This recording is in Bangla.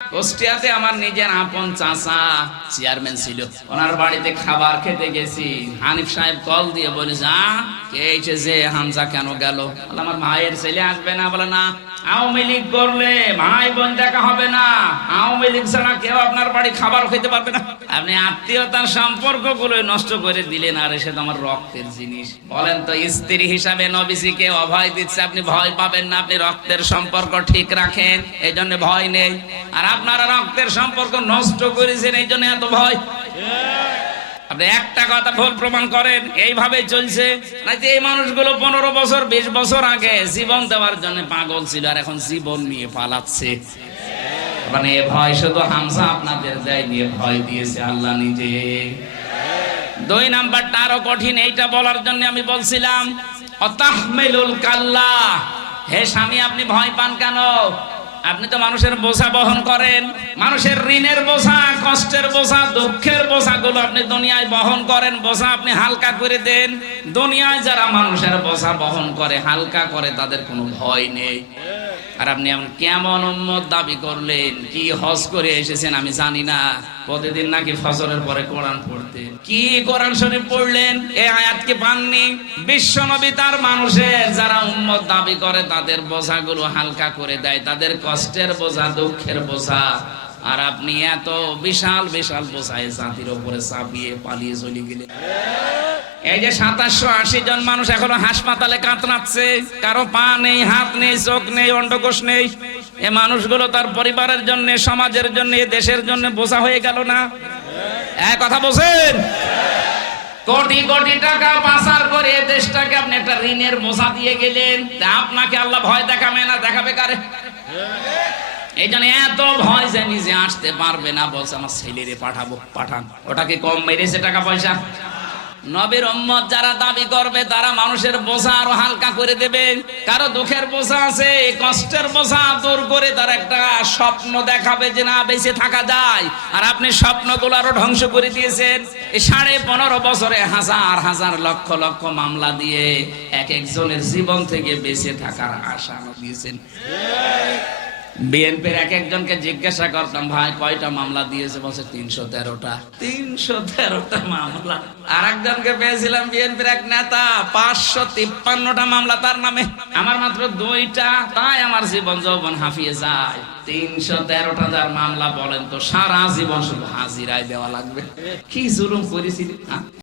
কুষ্টিয়াতে আমার নিজের আপন চাচা চেয়ারম্যান ছিল। ওনার বাড়িতে খাবার খেতে গেছি। হানিফ সাহেব কল দিয়ে বলে, যা, কে যে হামজা কেন গেল? আমার ভাইয়ের ছেলে আসবে না। বলে, না আওয়ামী লীগ করলে ভাই বোন দেখা হবে না। আওয়ামী লীগ ছাড়া কেউ আপনার বাড়ি খাবার খেতে পারবে না। আপনি আত্মীয়তার নষ্ট করে দিলেন আর এসে তো আমার রক্তের জিনিস। বলেন তো, স্ত্রী হিসাবে নবীজিকে অভয় দিচ্ছে, আপনি ভয় পাবেন না, আপনি রক্তের সম্পর্ক ঠিক রাখেন, এই জন্য ভয় নেই। আর আপনারা রক্তের সম্পর্ক নষ্ট করেছেন, এই জন্য এত ভয়। আপনি একটা কথা ভুল প্রমাণ করেন এইভাবে চলছে। না যে এই মানুষগুলো পনেরো বছর, বিশ বছর আগে জীবন দেওয়ার জন্য পাগল ছিল, আর এখন জীবন নিয়ে পালাচ্ছে। মানে এ ভয় শুধু হামসা আপনাদের দেয় নিয়ে ভয় দিয়েছে, আল্লাহ নিজে। দুই নাম্বারটা আরও কঠিন, এইটা বলার জন্য আমি বলছিলাম, অতাহমেলুল কাল্লা। হে স্বামী, আপনি ভয় পান কেন? আপনি তো মানুষের বোঝা বহন করেন। মানুষের ঋণের বোঝা, কষ্টের বোঝা, দুঃখের বোঝা গুলো আপনি দুনিয়ায় বহন করেন। বোঝা আপনি হালকা করে দেন। দুনিয়ায় যারা মানুষের বোঝা বহন করে, হালকা করে, তাদের কোনো ভয় নেই। আর আপনি এমন কেমন উম্মত দাবি করলেন? কি হজ করে এসেছেন আমি জানি না। প্রতিদিন নাকি ফজরের পরে কোরআন পড়তেন কি কোরআন শরীফ পড়লেন? এ আয়াতকে পাননি? বিশ্ব নবী তার মানুষের যারা উম্মত দাবি করে, তাদের বোঝাগুলো হালকা করে দেয়। তাদের কষ্টের বোঝা, দুঃখের বোঝা। আর আপনি এত বিশাল বিশাল বোঝায় জাতির উপরে চাপিয়ে পালিয়ে চলে গেলেন। এই যে সাতাশশো আশি জন মানুষ এখনও হাসপাতালে কাতরাচ্ছে কারও পা নেই, হাত নেই, চোখ নেই, অন্ডকোষ নেই। এ মানুষগুলো তার পরিবারের জন্য, সমাজের জন্য দেশের জন্য বোঝা হয়ে গেল না। এক কথা বলছেন? কোটি কোটি টাকা পাচার করে দেশটাকে আপনি একটা ঋণের বোঝা দিয়ে গেলেন। তা আপনাকে আল্লাহ ভয় দেখাবে না, দেখাবে কারে? এই জন্য এত ভয় যে নিজে আসতে পারবে না, বলছে আমার ছেলেরে পাঠাবো, পাঠান। ওটাকে কম মেরেছে টাকা পয়সা। নবীর উম্মত যারা দাবি করবে, তারা মানুষের বোঝা আরও হালকা করে দেবে। কারও দুঃখের বোঝা আছে, কষ্টের বোঝা দূর করে তার একটা স্বপ্ন দেখাবে যে না, বেঁচে থাকা যায়। আর আপনি স্বপ্নগুলো আরও ধ্বংস করে দিয়েছেন। এই সাড়ে পনেরো বছরে হাজার হাজার লক্ষ লক্ষ মামলা দিয়ে এক একজনের জীবন থেকে বেঁচে থাকার আশা দিয়েছেন। বিএনপির এক একজনকে জিজ্ঞাসা করতাম, ভাই, কয়টা মামলা দিয়েছে? বলছে, তিনশো তেরোটা। তিনশো তেরোটা মামলা। আর একজনকে পেয়েছিলাম বিএনপির এক নেতা, পাঁচশো তিপ্পান্নটা মামলা তার নামে। আমার মাত্র দুইটা, তাই আমার জীবন যৌবন হাফিয়ে যায়। তিনশো তেরোটা যার মামলা, বলেন তো, সারা জীবন শুধু হাজিরায় দেওয়া লাগবে। কি জুলুম করেছি